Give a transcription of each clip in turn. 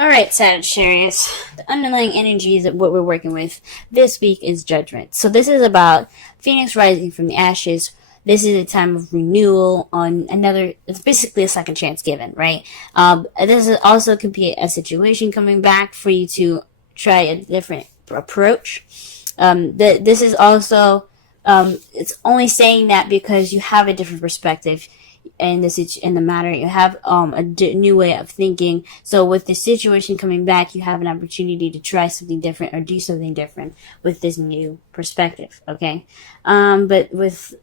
Alright, Sagittarius. The underlying energies of what we're working with this week is judgment. So this is about Phoenix rising from the ashes. This is a time of renewal on another, it's basically a second chance given, right? This is also could be a situation coming back for you to try a different approach. This is also, it's only saying that because you have a different perspective in the matter. You have new way of thinking. So with the situation coming back, you have an opportunity to try something different or do something different with this new perspective. Okay, but with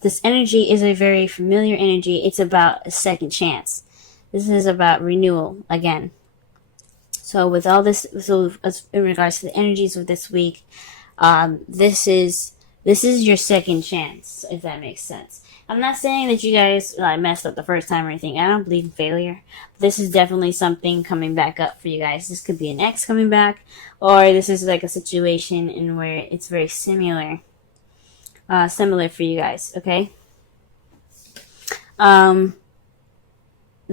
this energy is a very familiar energy. It's about a second chance. This is about renewal again. So with all this, so as in regards to the energies of this week, this is your second chance, if that makes sense. I'm not saying that you guys messed up the first time or anything. I don't believe in failure. This is definitely something coming back up for you guys. This could be an ex coming back, or this is like a situation in where it's very similar for you guys. Okay. The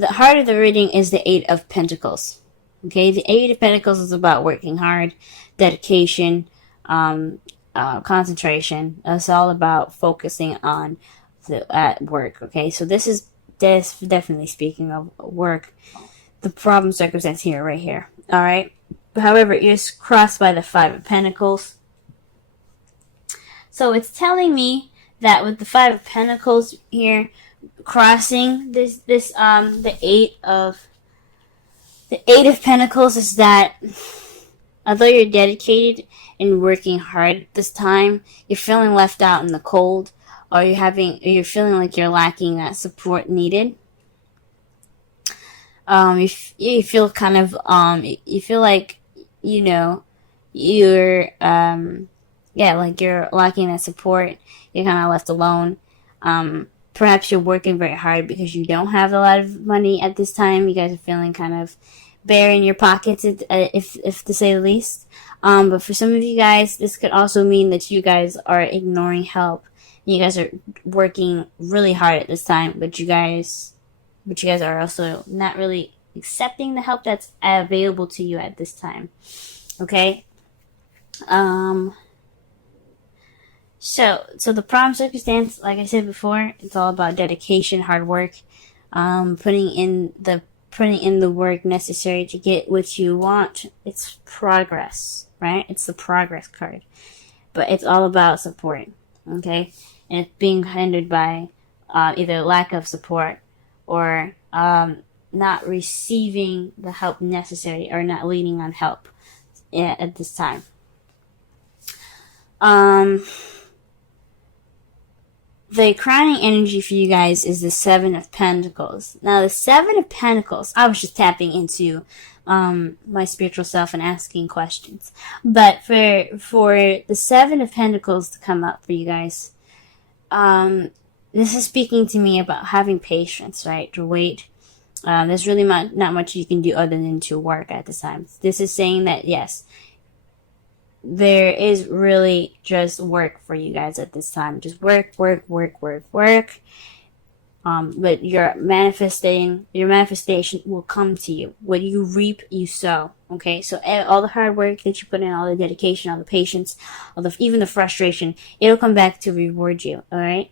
heart of the reading is the Eight of Pentacles. Okay, the Eight of Pentacles is about working hard, dedication, concentration. It's all about focusing on at work. Okay, so this is definitely speaking of work. The problem circumstance here, right here. All right. However, it is crossed by the Five of Pentacles. So it's telling me that with the Five of Pentacles here crossing the Eight of Pentacles is that although you're dedicated and working hard this time, you're feeling left out in the cold. Or you're feeling like you're lacking that support needed. You feel kind of, you feel like, you're, like you're lacking that support. You're kind of left alone. Perhaps you're working very hard because you don't have a lot of money at this time. You guys are feeling kind of bare in your pockets, if to say the least. But for some of you guys, this could also mean that you guys are ignoring help. You guys are working really hard at this time, but you guys are also not really accepting the help that's available to you at this time. Okay? So the problem circumstance, like I said before, it's all about dedication, hard work, putting in the work necessary to get what you want. It's progress, right? It's the progress card. But it's all about support. Okay? And it's being hindered by either lack of support or not receiving the help necessary or not leaning on help at this time. The crowning energy for you guys is the Seven of Pentacles. Now, the Seven of Pentacles, I was just tapping into my spiritual self and asking questions. But for the Seven of Pentacles to come up for you guys, this is speaking to me about having patience, right? To wait. There's really not much you can do other than to work at this time. This is saying that, yes, there is really just work for you guys at this time. Just work. But your manifestation will come to you. What you reap, you sow. Okay, so all the hard work that you put in, all the dedication, all the patience, even the frustration, it'll come back to reward you. All right.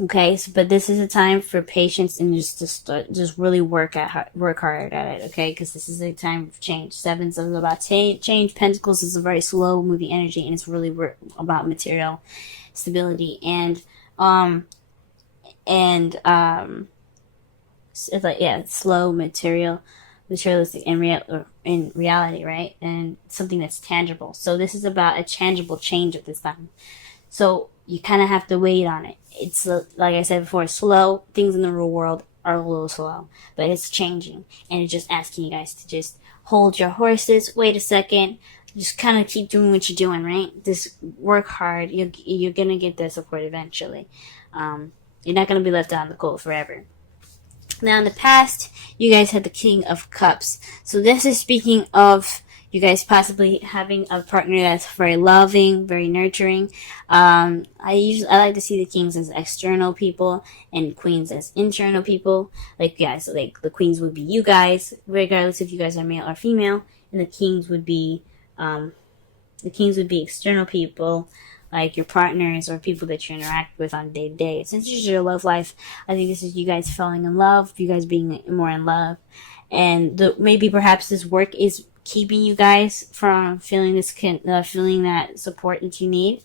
Okay, but this is a time for patience and just really work hard at it. Okay, because this is a time of change. Sevens is about change. Pentacles is a very slow moving energy, and it's really about material stability it's like, yeah, it's slow materialistic in reality, right? And something that's tangible. So this is about a tangible change at this time. So you kind of have to wait on it. It's, like I said before, slow. Things in the real world are a little slow, but it's changing. And it's just asking you guys to just hold your horses, wait a second, just kind of keep doing what you're doing, right? Just work hard. You're going to get the support eventually. You're not going to be left out in the cold forever. Now, in the past, you guys had the King of Cups. So this is speaking of You guys possibly having a partner that's very loving, very nurturing. I like to see the kings as external people and queens as internal people. Like, yeah, so like the queens would be you guys, regardless if you guys are male or female, and the kings would be external people, like your partners or people that you interact with on day to day. Since this is your love life, I think this is you guys falling in love, you guys being more in love, and maybe perhaps this work is keeping you guys from feeling feeling that support that you need.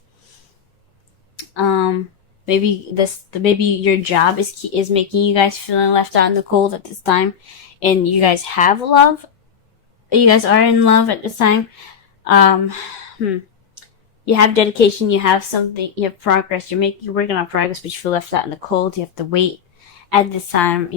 Maybe your job is making you guys feeling left out in the cold at this time, and you guys have love. You guys are in love at this time. You have dedication, you have something, you have progress, you're working on progress, but you feel left out in the cold. You have to wait at this time,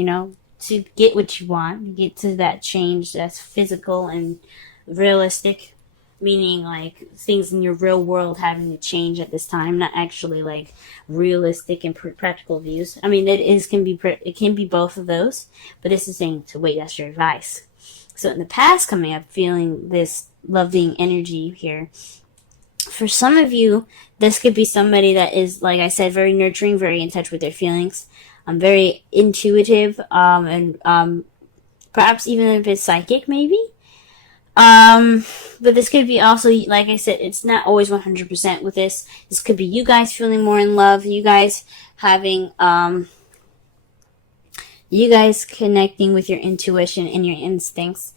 to get what you want, get to that change that's physical and realistic, meaning like things in your real world having to change at this time, not actually like realistic and practical views. I mean, it can be both of those, but this is saying to wait. That's your advice. So in the past coming up, feeling this loving energy here. For some of you, this could be somebody that is, like I said, very nurturing, very in touch with their feelings. Very intuitive, and perhaps even if it's psychic, maybe. But this could be also, like I said, it's not always 100% with this. This could be you guys feeling more in love, you guys having, you guys connecting with your intuition and your instincts.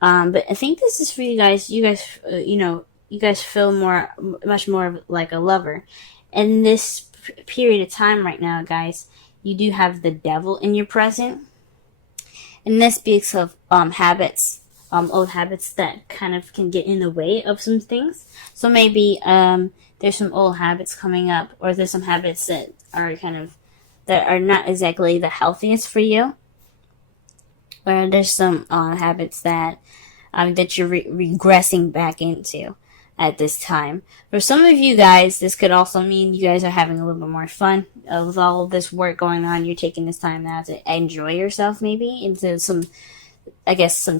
But I think this is for you guys. You guys feel much more like a lover. In this period of time right now, guys, you do have the devil in your present. And this speaks of habits, old habits that kind of can get in the way of some things. So maybe there's some old habits coming up, or there's some habits that are not exactly the healthiest for you. Or there's some habits that you're regressing back into at this time. For some of you guys, this could also mean you guys are having a little bit more fun with all of this work going on. You're taking this time now to enjoy yourself, maybe into some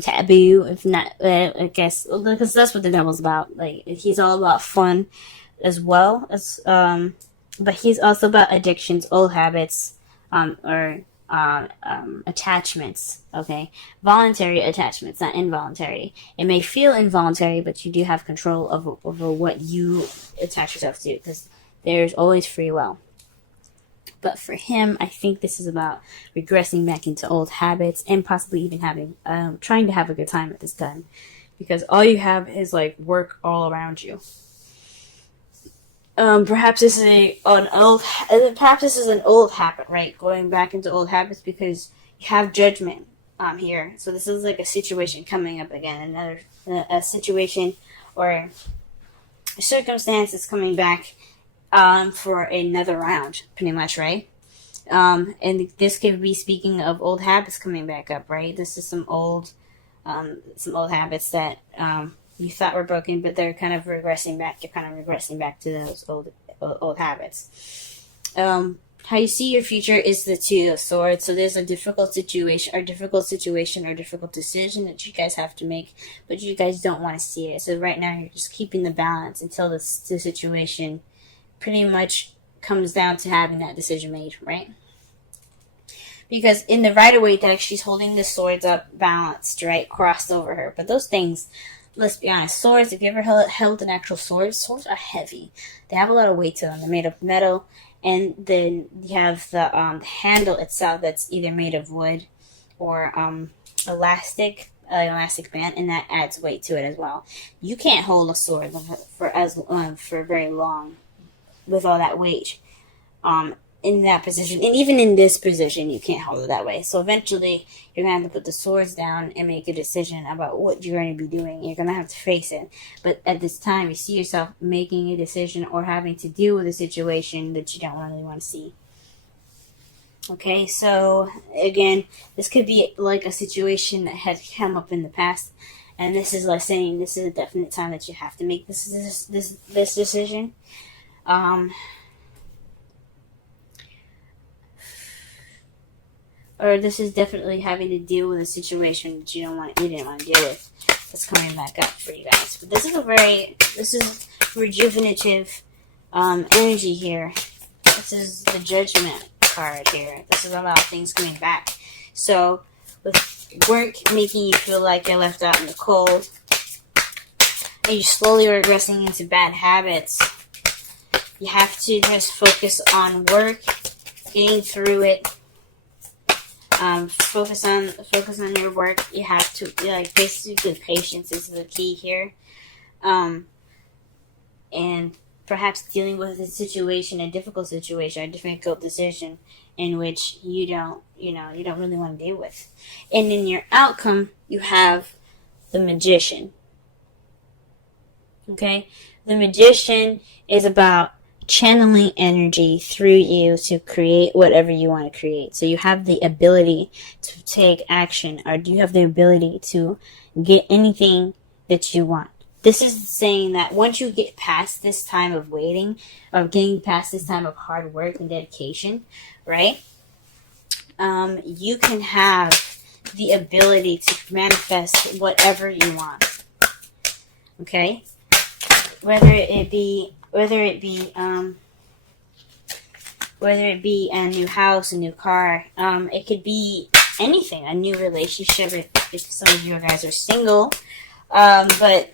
taboo, if not, because that's what the devil's about. Like, he's all about fun as well as, but he's also about addictions, old habits, or attachments. Okay, voluntary attachments, not involuntary. It may feel involuntary, but you do have control over what you attach yourself to, because there's always free will. But for him, I think this is about regressing back into old habits, and possibly even trying to have a good time at this time, because all you have is like work all around you. Perhaps this is an old habit, right? Going back into old habits, because you have judgment here. So this is like a situation coming up again, a situation or a circumstance is coming back for another round, pretty much, right? And this could be speaking of old habits coming back up, right? This is some old habits that you thought were broken, but they're kind of regressing back. You're kind of regressing back to those old habits. How you see your future is the Two of Swords. So there's a difficult situation or difficult decision that you guys have to make, but you guys don't want to see it. So right now you're just keeping the balance until the situation pretty much comes down to having that decision made, right? Because in the Rider-Waite deck, she's holding the swords up balanced, right? Crossed over her. But those things, let's be honest, swords, if you ever held an actual sword, swords are heavy. They have a lot of weight to them. They're made of metal. And then you have the handle itself that's either made of wood or elastic band, and that adds weight to it as well. You can't hold a sword for very long with all that weight in that position. And even in this position, you can't hold it that way. So eventually, you're going to have to put the swords down and make a decision about what you're going to be doing. You're going to have to face it. But at this time, you see yourself making a decision or having to deal with a situation that you don't really want to see. Okay, so again, this could be like a situation that had come up in the past. And this is like saying this is a definite time that you have to make this decision. Or this is definitely having to deal with a situation that you didn't want to deal with. that's coming back up for you guys. But this is rejuvenative energy here. This is the Judgment card here. This is about things coming back. So with work making you feel like you're left out in the cold, and you're slowly regressing into bad habits, you have to just focus on work, getting through it. Focus on your work. You have to, like, basically patience is the key here. And perhaps dealing with a difficult situation, a difficult decision in which you don't really want to deal with. And in your outcome, you have the Magician. Okay? The Magician is about channeling energy through you to create whatever you want to create. So you have the ability to take action, or do you have the ability to get anything that you want? This is saying that once you get past this time of waiting, or getting past this time of hard work and dedication, right? You can have the ability to manifest whatever you want. Okay? Whether it be a new house, a new car, it could be anything, a new relationship if some of you guys are single, but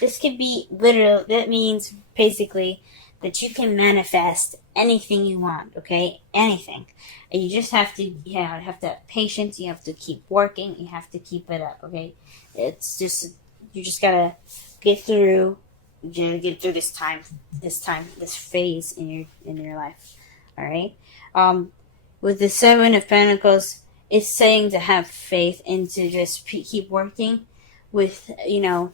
this could be literal. That means basically that you can manifest anything you want, okay? Anything. And you just have to, have to have patience, you have to keep working, you have to keep it up, okay? It's just, you just gotta get through. You're gonna get through this phase in your life. All right. With the Seven of Pentacles, it's saying to have faith and to just keep working. With the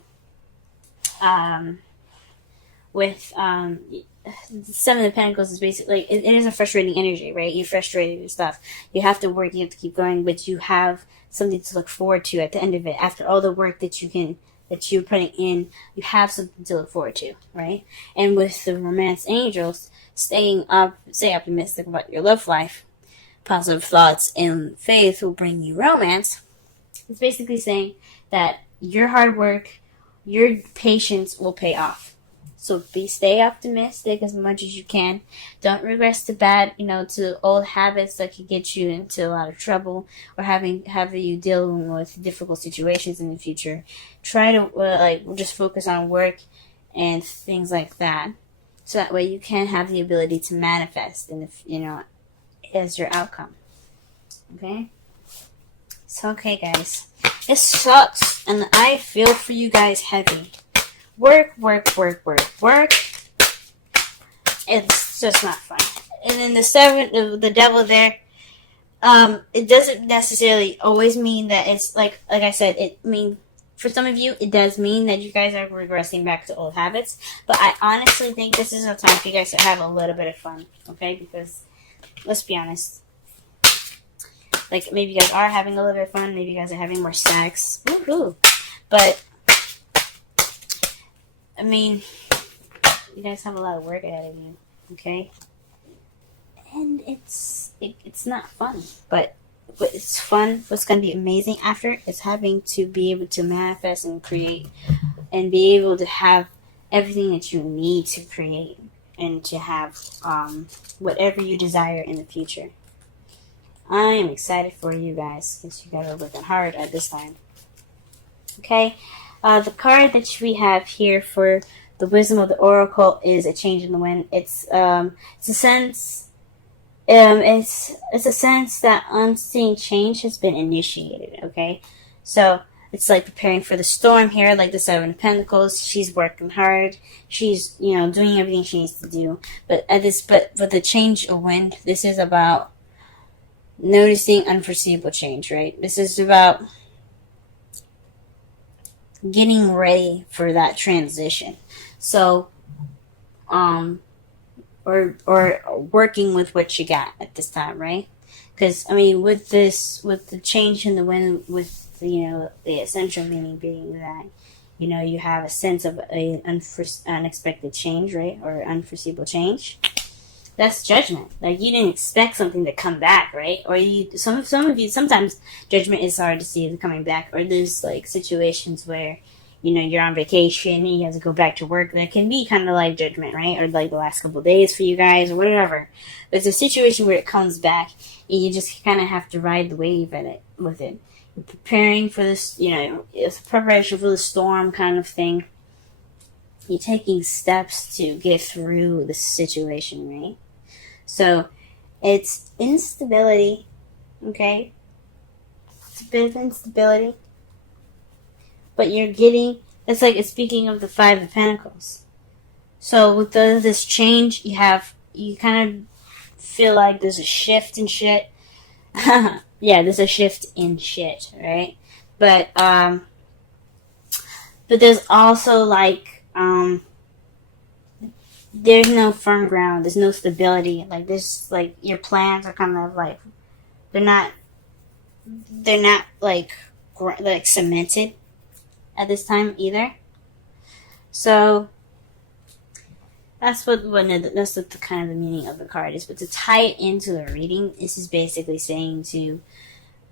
Seven of Pentacles is basically it is a frustrating energy, right? You're frustrated and stuff. You have to work. You have to keep going, but you have something to look forward to at the end of it. After all the work that you're putting in, you have something to look forward to, right? And with the Romance Angels, stay optimistic about your love life. Positive thoughts and faith will bring you romance. It's basically saying that your hard work, your patience will pay off. So stay optimistic as much as you can. Don't regress to old habits that could get you into a lot of trouble, or having you dealing with difficult situations in the future. Try to just focus on work and things like that, so that way you can have the ability to manifest, and as your outcome. Okay. So okay, guys, it sucks, and I feel for you guys heavy. Work. It's just not fun. And then the devil there, it doesn't necessarily always mean that it's like I said, for some of you, it does mean that you guys are regressing back to old habits. But I honestly think this is a time for you guys to have a little bit of fun, okay? Because, let's be honest, like, maybe you guys are having a little bit of fun, maybe you guys are having more sex, woohoo! But I mean, you guys have a lot of work ahead of you, okay? And it's not fun, but it's fun. What's going to be amazing after is having to be able to manifest and create, and be able to have everything that you need to create, and to have whatever you desire in the future. I am excited for you guys, because you guys are working hard at this time. Okay? The card that we have here for the Wisdom of the Oracle is a change in the wind. It's a sense that unseen change has been initiated. Okay, so it's like preparing for the storm here, like the Seven of Pentacles. She's working hard. She's doing everything she needs to do. But with the change of wind, this is about noticing unforeseeable change. Right. This is about getting ready for that transition. So, or working with what you got at this time, right? Because, with the change in the wind, with the essential meaning being that, you have a sense of a unexpected change, right? Or unforeseeable change. That's judgment. Like, you didn't expect something to come back, right? Or some of you, sometimes judgment is hard to see it coming back. Or there's like situations where, you're on vacation and you have to go back to work. That can be kind of like judgment, right? Or like the last couple of days for you guys or whatever. There's a situation where it comes back and you just kind of have to ride the wave with it. You're preparing for this, it's preparation for the storm kind of thing. You're taking steps to get through the situation, right? So it's instability, okay? It's a bit of instability. But it's like it's speaking of the Five of Pentacles. So with this change, you kind of feel like there's a shift in shit. Yeah, there's a shift in shit, right? But there's also like, there's no firm ground. There's no stability. Like, there's like, your plans are kind of like, they're not like cemented at this time either. So that's what the kind of the meaning of the card is. But to tie it into the reading, this is basically saying to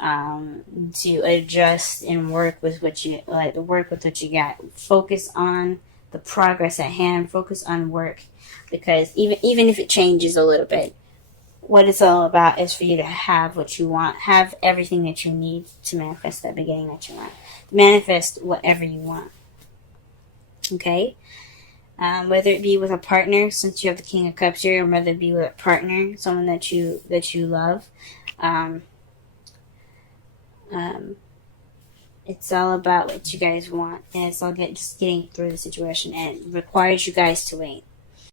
adjust and work with what you got. Focus on the progress at hand. Focus on work, because even if it changes a little bit, what it's all about is for you to have what you want, have everything that you need to manifest that beginning that you want, manifest whatever you want. Okay, whether it be with a partner, since you have the King of Cups here, or whether it be with a partner, someone that you love. It's all about what you guys want, and it's all just getting through the situation, and it requires you guys to wait.